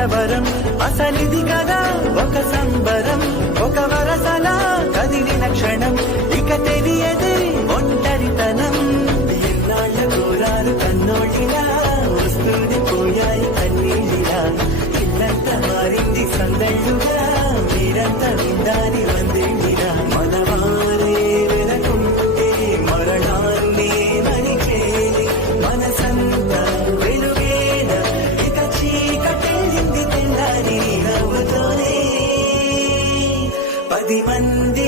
కలవరం అసలిది కదా ఒక సంబరం ఒక వరసలా కదిలిన క్షణం ఇక తెలియదే ఒంటరితనం ఎన్నాళ్ళ ఘోరాలు కన్నోటిలా వస్తూనే పోయాయి కన్నీళ్ళిలా ఇల్లంతా మారింది సందళ్ళుగా మీరంతా విందాని వందేళ్ళిలా మనవారే వెనకుంటే మరణాన్ని మరిచేది మనసంతా వెలుగేన ఇక చీకటెళ్ళింది తెల్లారి నవ్వుతోనే 10 మంది